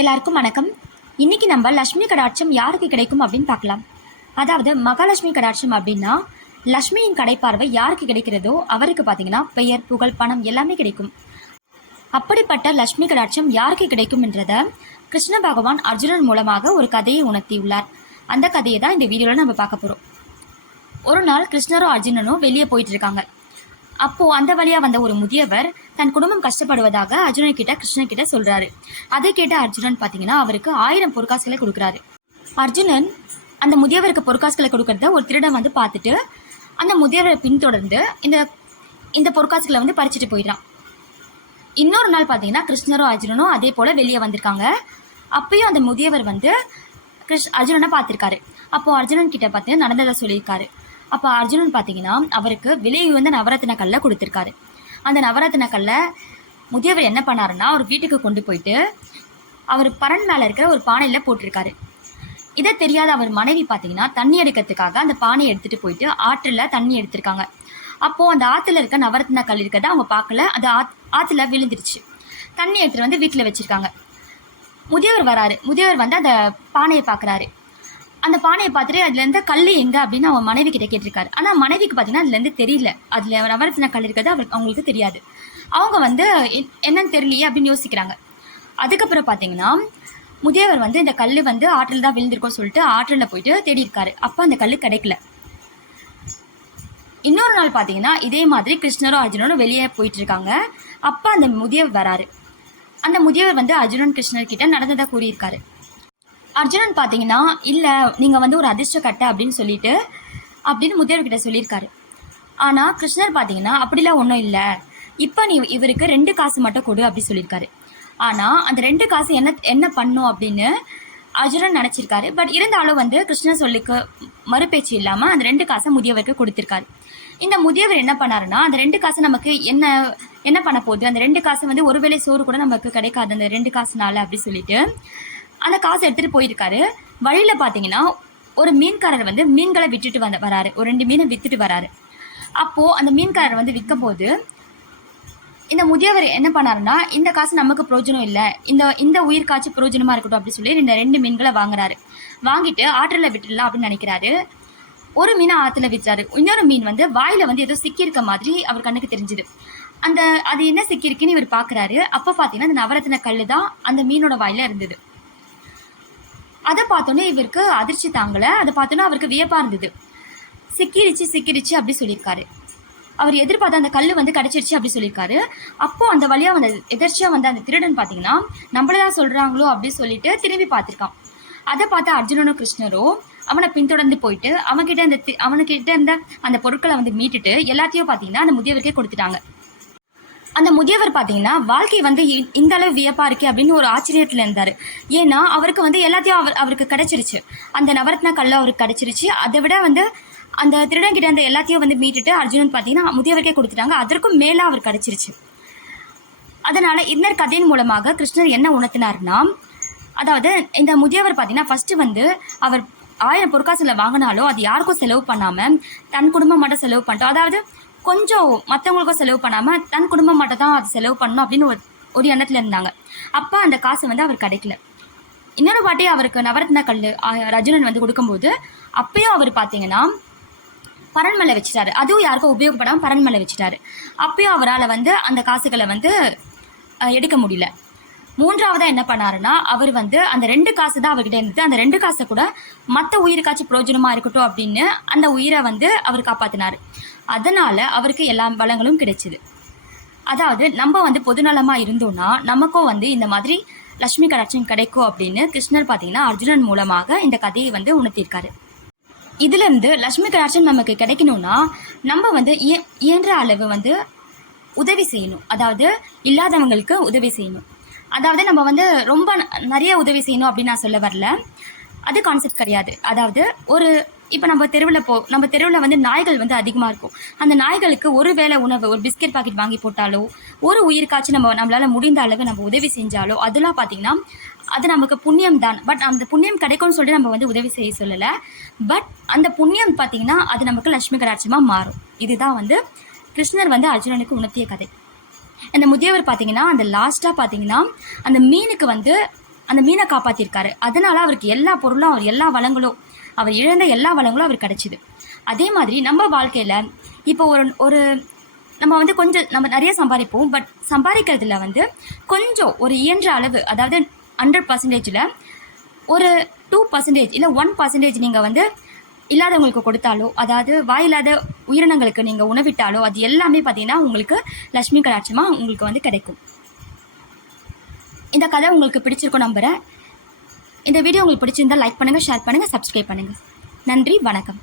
எல்லாருக்கும் வணக்கம். இன்னைக்கு நம்ம லக்ஷ்மி கடாட்சம் யாருக்கு கிடைக்கும் அப்படின்னு பார்க்கலாம். அதாவது மகாலட்சுமி கடாட்சம் அப்படின்னா லக்ஷ்மியின் கடைப்பார்வை யாருக்கு கிடைக்கிறதோ அவருக்கு பார்த்தீங்கன்னா பெயர் புகழ் பணம் எல்லாமே கிடைக்கும். அப்படிப்பட்ட லக்ஷ்மி கடாட்சம் யாருக்கு கிடைக்கும்ன்றத கிருஷ்ண பகவான் அர்ஜுனன் மூலமாக ஒரு கதையை உணர்த்தியுள்ளார். அந்த கதையை தான் இந்த வீடியோவில் நம்ம பார்க்க போகிறோம் ஒரு நாள் கிருஷ்ணரும் அர்ஜுனனும் வெளியே போயிட்டு இருக்காங்க. அப்போ அந்த வழியா வந்த ஒரு முதியவர் தன் குடும்பம் கஷ்டப்படுவதாக அர்ஜுனன் கிட்ட கிருஷ்ணன் கிட்ட சொல்றாரு. அதை கேட்ட அர்ஜுனன் பாத்தீங்கன்னா அவருக்கு ஆயிரம் பொற்காசுகளை கொடுக்குறாரு. அர்ஜுனன் அந்த முதியவருக்கு பொற்காசுகளை கொடுக்கறத ஒரு திருடன் வந்து பார்த்துட்டு அந்த முதியவரை பின்தொடர்ந்து இந்த இந்த பொற்காசுகளை வந்து பறிச்சுட்டு போயிடுறான். இன்னொரு நாள் பார்த்தீங்கன்னா கிருஷ்ணரும் அர்ஜுனனும் அதே போல வெளியே வந்திருக்காங்க. அப்பயும் அந்த முதியவர் வந்து கிருஷ் அர்ஜுனனை பார்த்துருக்காரு. அப்போ அர்ஜுனன் கிட்ட பார்த்து நடந்ததை சொல்லியிருக்காரு. அப்போ அர்ஜுனன் பார்த்தீங்கன்னா அவருக்கு விலை உயர்ந்த நவரத்தின கல்லை கொடுத்துருக்காரு. அந்த நவரத்தின கல்லை முதியவர் என்ன பண்ணாருன்னா அவர் வீட்டுக்கு கொண்டு போயிட்டு அவர் பரன் மேலே இருக்கிற ஒரு பானையில் போட்டிருக்காரு. இதை தெரியாத அவர் மனைவி பார்த்தீங்கன்னா தண்ணி எடுக்கிறதுக்காக அந்த பானையை எடுத்துட்டு போயிட்டு ஆற்றில் தண்ணி எடுத்திருக்காங்க. அப்போது அந்த ஆற்றுல இருக்க நவரத்தின கல் இருக்கிறத அவங்க பார்க்கல. அது ஆத் ஆற்றுல விழுந்துருச்சு. தண்ணி எடுத்துகிட்டு வந்து வீட்டில் வச்சுருக்காங்க. முதியவர் வராரு. முதியவர் வந்து அந்த பானையை பார்க்குறாரு அந்த பானையை பார்த்துட்டு அதுல இருந்த கல் எங்க அப்படின்னு அவன் மனைவி கிட்ட கேட்டிருக்காரு. ஆனா மனைவிக்கு பார்த்தீங்கன்னா அதுல இருந்து தெரியல. அதுல நவரத்தின கல் இருக்கிறது அவருக்கு அவங்களுக்கு தெரியாது. அவங்க வந்து என்னன்னு தெரியலையே அப்படின்னு யோசிக்கிறாங்க. அதுக்கப்புறம் பார்த்தீங்கன்னா முதியவர் வந்து இந்த கல் வந்து ஆற்றில் தான் விழுந்திருக்கோம் சொல்லிட்டு ஆற்றில் போயிட்டு தேடி இருக்காரு அப்போ அந்த கல் கிடைக்கல. இன்னொரு நாள் பார்த்தீங்கன்னா இதே மாதிரி கிருஷ்ணரும் அர்ஜுனனும் வெளியே போயிட்டு இருக்காங்க அப்போ அந்த முதியவர் வராரு. அந்த முதியவர் வந்து அர்ஜுனன் கிருஷ்ணர் கிட்ட நடந்ததை கூறியிருக்காரு. அர்ஜுனன் பார்த்தீங்கன்னா இல்லை நீங்கள் வந்து ஒரு அதிர்ஷ்ட கட்டை அப்படின்னு சொல்லிட்டு அப்படின்னு முதியவர்கிட்ட சொல்லியிருக்காரு. ஆனால் கிருஷ்ணர் பார்த்தீங்கன்னா அப்படிலாம் ஒன்றும் இல்லை. இப்போ நீ இவருக்கு ரெண்டு காசு மட்டும் கொடு அப்படி சொல்லியிருக்காரு. ஆனால் அந்த ரெண்டு காசு என்ன என்ன பண்ணும் அப்படின்னு அர்ஜுனன் நினச்சிருக்காரு. பட் இருந்தாலும் வந்து கிருஷ்ணர் சொல்லுக்கு மறுபேச்சு இல்லாமல் அந்த ரெண்டு காசை முதியவருக்கு கொடுத்துருக்காரு. இந்த முதியவர் என்ன பண்ணாருன்னா அந்த ரெண்டு காசு நமக்கு என்ன என்ன பண்ண போகுது? அந்த ரெண்டு காசு வந்து ஒருவேளை சோறு கூட நமக்கு கிடைக்காது அந்த ரெண்டு காசுனால அப்படி சொல்லிட்டு அந்த காசை எடுத்துகிட்டு போயிருக்காரு. வழியில் பார்த்தீங்கன்னா ஒரு மீன்காரர் வந்து மீன்களை விட்டுட்டு வந்த வராரு. ஒரு ரெண்டு மீனை விற்றுட்டு வராரு. அப்போது அந்த மீன்காரர் வந்து விற்கும் போது இந்த முதியவர் என்ன பண்ணாருன்னா இந்த காசு நமக்கு பிரயோஜனம் இல்லை. இந்த இந்த உயிர் பிரயோஜனமாக இருக்கட்டும் அப்படின்னு சொல்லி இந்த ரெண்டு மீன்களை வாங்குறாரு. வாங்கிட்டு ஆற்றில் விட்டுடலாம் அப்படின்னு நினைக்கிறாரு. ஒரு மீனை ஆற்றுல விற்றாரு இன்னொரு மீன் வந்து வாயில் வந்து ஏதோ சிக்கியிருக்க மாதிரி அவர் கண்ணுக்கு தெரிஞ்சுது. அந்த அது என்ன சிக்கியிருக்குன்னு இவர் பார்க்குறாரு அப்போ பார்த்தீங்கன்னா அந்த நவரத்தின கல் தான் அந்த மீனோட வாயில் இருந்தது. அதை பார்த்தோன்னே இவருக்கு அதிர்ச்சி தாங்கலை. அதை பார்த்தோன்னே அவருக்கு வியப்பாக இருந்தது. சிக்கிடுச்சு சிக்கிடுச்சு அப்படி சொல்லியிருக்காரு. அவர் எதிர்பார்த்த அந்த கல் வந்து கிடச்சிருச்சு அப்படி சொல்லியிருக்காரு. அப்போ அந்த வழியாக வந்த எதிர்ச்சியாக வந்த அந்த திருடன் பாத்தீங்கன்னா நம்மளதான் சொல்கிறாங்களோ அப்படி சொல்லிட்டு திரும்பி பார்த்துருக்கான். அதை பார்த்த அர்ஜுனனும் கிருஷ்ணரும் அவனை பின்தொடர்ந்து போயிட்டு அவன்கிட்ட அந்த தி- அவனுக்கிட்ட இருந்த அந்த பொருட்களை வந்து மீட்டுட்டு எல்லாத்தையும் பார்த்தீங்கன்னா அந்த முதியவருக்கே கொடுத்துட்டாங்க. அந்த முதியவர் பார்த்தீங்கன்னா வாழ்க்கை வந்து இ- இந்த அளவு வியப்பா இருக்கே அப்படின்னு ஒரு ஆச்சரியத்தில் இருந்தார். ஏன்னா அவருக்கு வந்து எல்லாத்தையும் அவர் அவருக்கு கிடைச்சிருச்சு. அந்த நவரத்ன கல்லு அவருக்கு கிடைச்சிருச்சு. அதை விட வந்து அந்த திருடங்கிட்ட அந்த எல்லாத்தையும் வந்து மீட்டுட்டு அர்ஜுனன் பார்த்தீங்கன்னா முதியவருக்கே கொடுத்துட்டாங்க. அதற்கும் மேலே அவர் கிடைச்சிருச்சு. அதனால் இந்த கதையின் மூலமாக கிருஷ்ணர் என்ன உணர்த்தினார்னா அதாவது இந்த முதியவர் பார்த்தீங்கன்னா ஃபஸ்ட்டு வந்து அவர் ஆயிரம் பொற்காசுல வாங்கினாலும் அது யாருக்கும் செலவு பண்ணாமல் தன் குடும்பம் மட்டும் செலவு பண்ணிட்டோம் அதாவது கொஞ்சம் மற்றவங்களுக்கும் செலவு பண்ணாமல் தன் குடும்பம் மட்டும் தான் அது செலவு பண்ணணும் அப்படின்னு ஒரு ஒரு எண்ணத்தில் இருந்தாங்க. அப்போ அந்த காசு வந்து அவர் கிடைக்கல. இன்னொரு வாட்டி அவருக்கு நவரத்ன கல் ரஜுனன் வந்து கொடுக்கும்போது அப்பயும் அவர் பார்த்தீங்கன்னா பரண்மலை வச்சுட்டாரு. அதுவும் யாருக்கும் உபயோகப்படாமல் பரண்மலை வச்சுட்டாரு. அப்பயும் அவரால் வந்து அந்த காசுகளை வந்து எடுக்க முடியல. மூன்றாவதா என்ன பண்ணாருன்னா அவர் வந்து அந்த ரெண்டு காசு தான் அவர்கிட்ட இருந்தது. அந்த ரெண்டு காசை கூட மற்ற உயிருக்காச்சும் பிரயோஜனமா இருக்கட்டும் அப்படின்னு அந்த உயிரை வந்து அவர் காப்பாத்தினாரு. அதனால அவருக்கு எல்லா வளங்களும் கிடைச்சிது. அதாவது நம்ம வந்து பொதுநலமா இருந்தோம்னா நமக்கும் வந்து இந்த மாதிரி லட்சுமி கடாட்சம் கிடைக்கும் அப்படின்னு கிருஷ்ணர் பார்த்தீங்கன்னா அர்ஜுனன் மூலமாக இந்த கதையை வந்து உணர்த்தியிருக்காரு இதுல இருந்து லட்சுமி கடாட்சம் நமக்கு கிடைக்கணும்னா நம்ம வந்து இய- இயன்ற அளவு வந்து உதவி செய்யணும். அதாவது இல்லாதவங்களுக்கு உதவி செய்யணும். அதாவது நம்ம வந்து ரொம்ப நிறைய உதவி செய்யணும் அப்படின்னு நான் சொல்ல வரல. அது கான்செப்ட் கிடையாது. அதாவது ஒரு இப்போ நம்ம தெருவில் போ நம்ம தெருவில் வந்து நாய்கள் வந்து அதிகமாக இருக்கும். அந்த நாய்களுக்கு ஒரு வேளை உணவு ஒரு பிஸ்கெட் பாக்கெட் வாங்கி போட்டாலோ ஒரு உயிருக்காச்சும் நம்ம நம்மளால் முடிந்த அளவு நம்ம உதவி செஞ்சாலோ அதெல்லாம் பார்த்தீங்கன்னா அது நமக்கு புண்ணியம் தான். பட் அந்த புண்ணியம் கிடைக்கும்னு சொல்லிட்டு நம்ம வந்து உதவி செய்ய சொல்லலை. பட் அந்த புண்ணியம் பார்த்திங்கன்னா அது நமக்கு லட்சுமி கடாட்சமாக மாறும். இதுதான் வந்து கிருஷ்ணர் வந்து அர்ஜுனனுக்கு உணர்த்திய கதை. அந்த முதியவர் பார்த்தீங்கன்னா அந்த லாஸ்ட்டாக பார்த்தீங்கன்னா அந்த மீனுக்கு வந்து அந்த மீனை காப்பாற்றிருக்காரு அதனால அவருக்கு எல்லா பொருளும் அவர் எல்லா வளங்களும் அவர் இழந்த எல்லா வளங்களும் அவர் கிடச்சிது. அதே மாதிரி நம்ம வாழ்க்கையில் இப்போ ஒரு ஒரு நம்ம வந்து கொஞ்சம் நம்ம நிறைய சம்பாதிப்போம் பட் சம்பாதிக்கிறதுல வந்து கொஞ்சம் ஒரு இயன்ற அளவு அதாவது ஹண்ட்ரட் பர்சன்டேஜில் ஒரு டூ பர்சன்டேஜ் இல்லை ஒன் பர்சன்டேஜ் நீங்கள் வந்து இல்லாதவங்களுக்கு கொடுத்தாலோ அதாவது வாயில்லாத உயிரினங்களுக்கு நீங்கள் உணவிட்டாலோ அது எல்லாமே பார்த்தீங்கன்னா உங்களுக்கு லக்ஷ்மி கடாட்சமாக உங்களுக்கு வந்து கிடைக்கும். இந்த கதை உங்களுக்கு பிடிச்சிருக்கும் நம்புகிறேன் இந்த வீடியோ உங்களுக்கு பிடிச்சிருந்தா லைக் பண்ணுங்கள் ஷேர் பண்ணுங்கள் சப்ஸ்கிரைப் பண்ணுங்கள் நன்றி வணக்கம்.